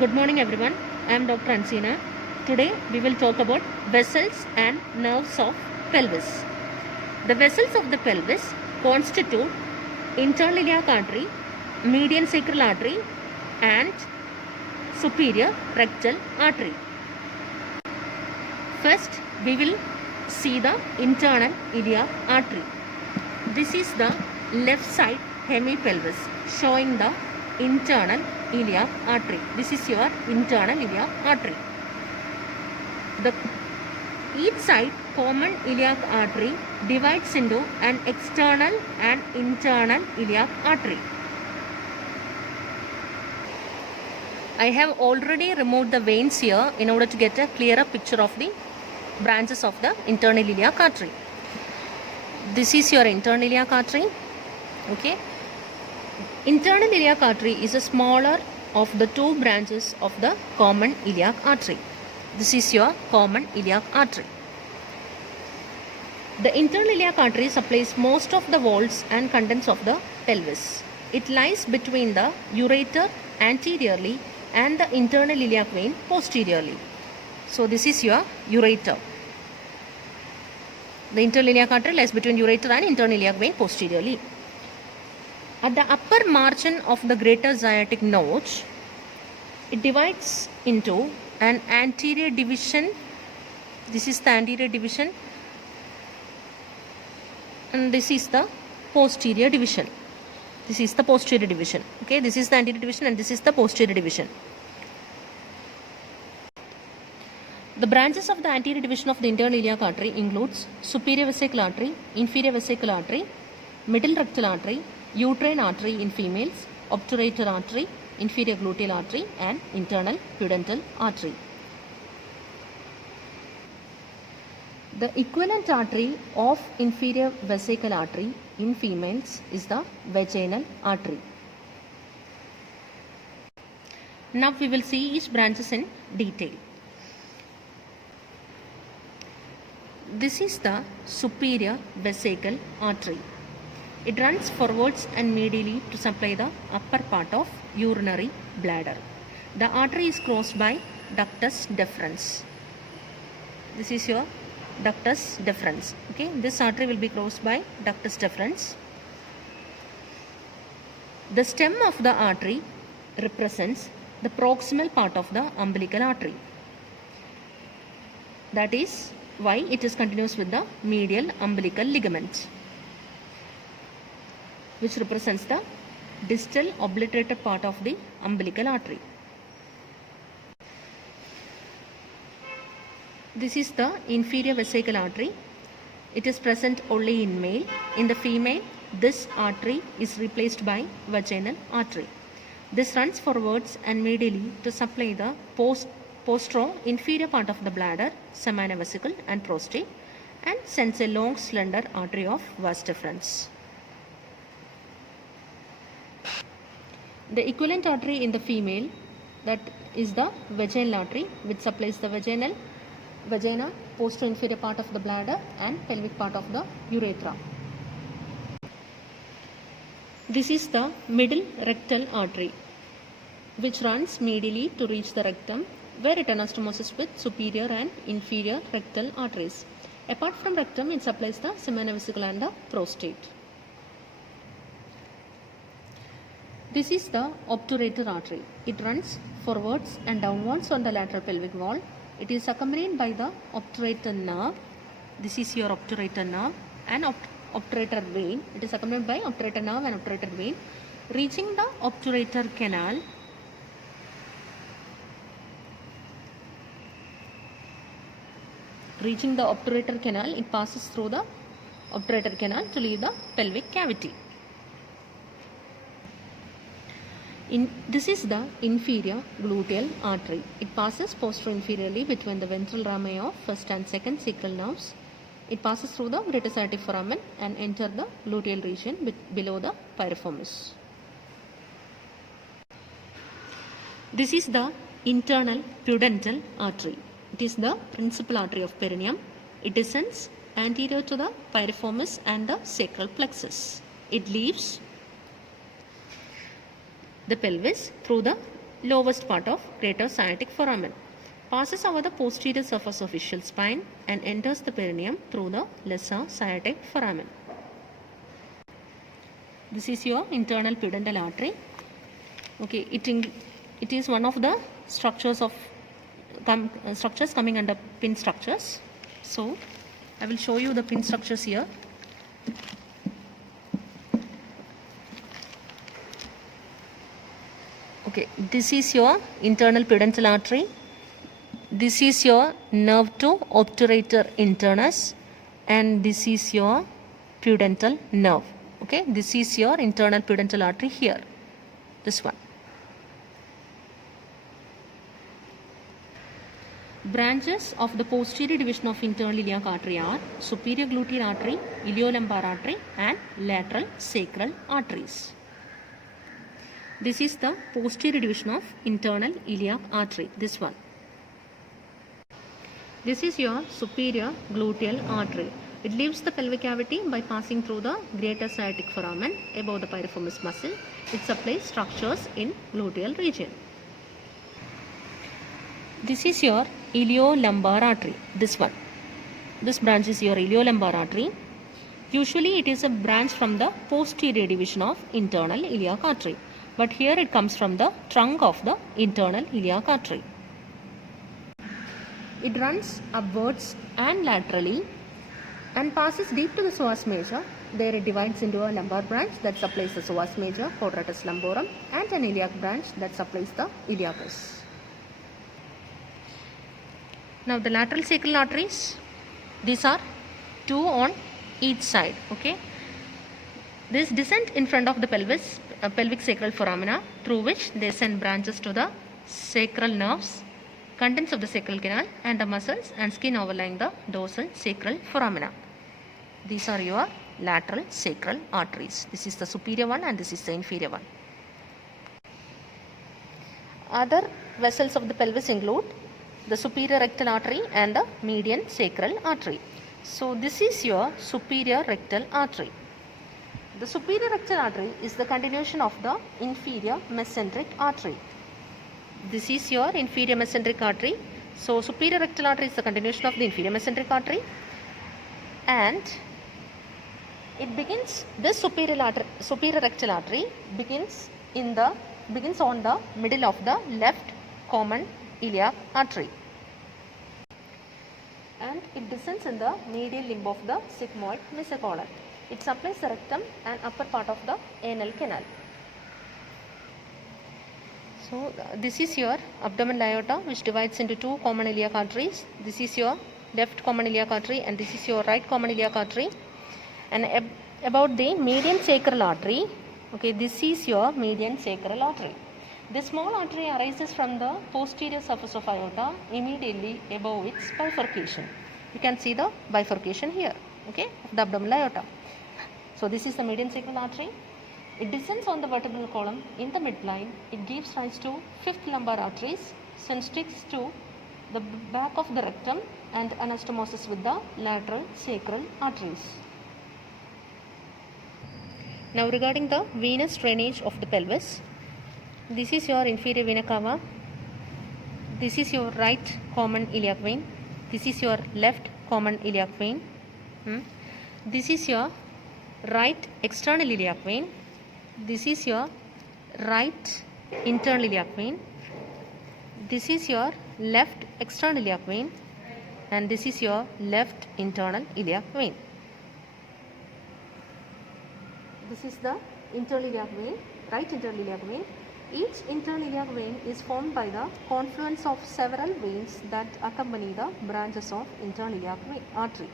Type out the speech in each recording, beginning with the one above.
Good morning everyone. I am Dr. Ansina. Today we will talk about vessels and nerves of pelvis. The vessels of the pelvis constitute internal iliac artery, median sacral artery and superior rectal artery. First we will see the internal iliac artery. This is the left side hemipelvis showing the internal iliac artery. This is your internal iliac artery. Each side common iliac artery divides into an external and internal iliac artery. I have already removed the veins here in order to get a clearer picture of the branches of the internal iliac artery. This is your internal iliac artery. Okay. Internal iliac artery is a smaller of the two branches of the common iliac artery. This is your common iliac artery. The internal iliac artery supplies most of the walls and contents of the pelvis. It lies between the ureter anteriorly and the internal iliac vein posteriorly. So this is your ureter. The internal iliac artery lies between ureter and internal iliac vein posteriorly. At the upper margin of the greater sciatic notch, it divides into an anterior division. This is the anterior division and this is the posterior division. This is the posterior division. Okay, this is the anterior division and this is the posterior division. The branches of the anterior division of the internal iliac artery includes superior vesical artery, inferior vesical artery, middle rectal artery, uterine artery in females, obturator artery, inferior gluteal artery and internal pudendal artery. The equivalent artery of inferior vesical artery in females is the vaginal artery. Now we will see each branches in detail. This is the superior vesical artery. It runs forwards and medially to supply the upper part of urinary bladder. The artery is crossed by ductus deferens. This is your ductus deferens. Okay, this artery will be crossed by ductus deferens. The stem of the artery represents the proximal part of the umbilical artery. That is why it is continuous with the medial umbilical ligament, which represents the distal obliterated part of the umbilical artery. This is the inferior vesical artery. It is present only in male. In the female, this artery is replaced by vaginal artery. This runs forwards and medially to supply the postero-inferior part of the bladder, seminal vesicle and prostate, and sends a long slender artery of vas deferens. The equivalent artery in the female, that is the vaginal artery, which supplies the vagina, posterior-inferior part of the bladder and pelvic part of the urethra. This is the middle rectal artery, which runs medially to reach the rectum, where it anastomoses with superior and inferior rectal arteries. Apart from rectum, it supplies the seminal vesicle and the prostate. This is the obturator artery. It runs forwards and downwards on the lateral pelvic wall. It is accompanied by the obturator nerve. This is your obturator nerve and obturator vein. It is accompanied by obturator nerve and obturator vein. Reaching the obturator canal, it passes through the obturator canal to leave the pelvic cavity. This is the inferior gluteal artery. It passes posterior-inferiorly between the ventral rami of first and second sacral nerves. It passes through the greater sciatic foramen and enters the gluteal region below the piriformis. This is the internal pudendal artery. It is the principal artery of perineum. It descends anterior to the piriformis and the sacral plexus. It leaves the pelvis through the lowest part of greater sciatic foramen. Passes over the posterior surface of ischial spine and enters the perineum through the lesser sciatic foramen. This is your internal pudendal artery. Okay, it is one of the structures of structures coming under pin structures. So I will show you the pin structures here. Okay, this is your internal pudendal artery. This is your nerve to obturator internus, and this is your pudendal nerve. Okay, this is your internal pudendal artery here. This one. Branches of the posterior division of internal iliac artery are superior gluteal artery, iliolumbar artery, and lateral sacral arteries. This is the posterior division of internal iliac artery, this one. This is your superior gluteal artery. It leaves the pelvic cavity by passing through the greater sciatic foramen above the piriformis muscle. It supplies structures in gluteal region. This is your iliolumbar artery, this one. This branch is your iliolumbar artery. Usually it is a branch from the posterior division of internal iliac artery, but here it comes from the trunk of the internal iliac artery. It runs upwards and laterally and passes deep to the psoas major. There it divides into a lumbar branch that supplies the psoas major, quadratus lumborum, and an iliac branch that supplies the iliacus. Now the lateral sacral arteries, these are two on each side. Okay, this descent in front of the pelvis, pelvic sacral foramina, through which they send branches to the sacral nerves, contents of the sacral canal, and the muscles and skin overlying the dorsal sacral foramina. These are your lateral sacral arteries. This is the superior one and this is the inferior one. Other vessels of the pelvis include the superior rectal artery and the median sacral artery. So this is your superior rectal artery. The superior rectal artery is the continuation of the inferior mesenteric artery. This is your inferior mesenteric artery. So superior rectal artery is the continuation of the inferior mesenteric artery, and it begins, this superior rectal artery begins on the middle of the left common iliac artery, and it descends in the medial limb of the sigmoid mesocolon. It supplies the rectum and upper part of the anal canal. So this is your abdominal aorta, which divides into two common iliac arteries. This is your left common iliac artery and this is your right common iliac artery. And about the median sacral artery, okay, this is your median sacral artery. This small artery arises from the posterior surface of aorta immediately above its bifurcation. You can see the bifurcation here, okay, of the abdominal aorta. So this is the median sacral artery. It descends on the vertebral column in the midline. It gives rise to fifth lumbar arteries, sticks to the back of the rectum and anastomosis with the lateral sacral arteries. Now regarding the venous drainage of the pelvis, this is your inferior vena cava. This is your right common iliac vein. This is your left common iliac vein. This is your right external iliac vein. This is your right internal iliac vein. This is your left external iliac vein, and this is your left internal iliac vein. This is the internal iliac vein, right internal iliac vein. Each internal iliac vein is formed by the confluence of several veins that accompany the branches of internal iliac artery,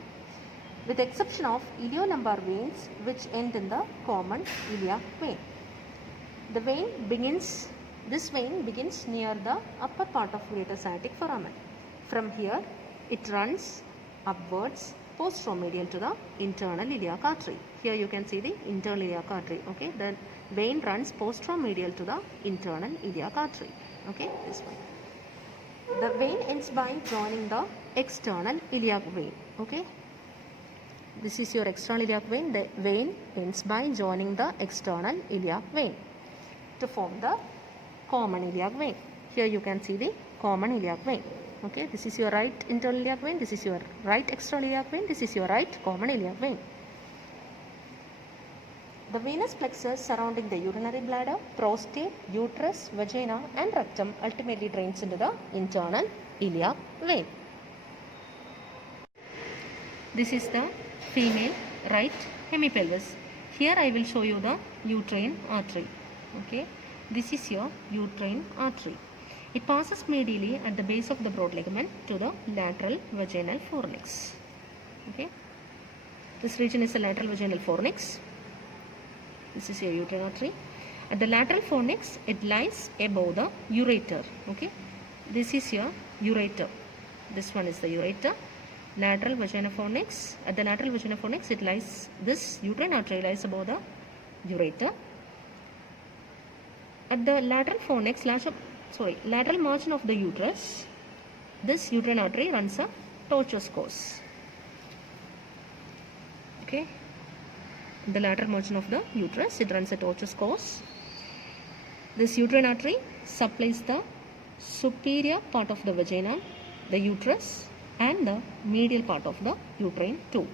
with the exception of iliolumbar veins which end in the common iliac vein. This vein begins near the upper part of greater sciatic foramen. From here, it runs upwards posteromedial to the internal iliac artery. Here you can see the internal iliac artery. Okay, the vein runs posteromedial to the internal iliac artery. Okay, this one. The vein ends by joining the external iliac vein. Okay. This is your external iliac vein. The vein ends by joining the external iliac vein to form the common iliac vein. Here you can see the common iliac vein. Okay, this is your right internal iliac vein, this is your right external iliac vein, this is your right common iliac vein. The venous plexus surrounding the urinary bladder, prostate, uterus, vagina and rectum ultimately drains into the internal iliac vein. This is the female right hemipelvis. Here I will show you the uterine artery. Okay, this is your uterine artery. It passes medially at the base of the broad ligament to the lateral vaginal fornix. Okay, this region is the lateral vaginal fornix. This is your uterine artery. At the lateral fornix, it lies above the ureter. Okay, this is your ureter. This one is the ureter. Lateral vaginal fornix. At the lateral vaginal fornix, it lies. This uterine artery lies above the ureter. At the lateral fornix, lateral margin of the uterus, this uterine artery runs a tortuous course. Okay, the lateral margin of the uterus, it runs a tortuous course. This uterine artery supplies the superior part of the vagina, the uterus and the medial part of the uterine tube.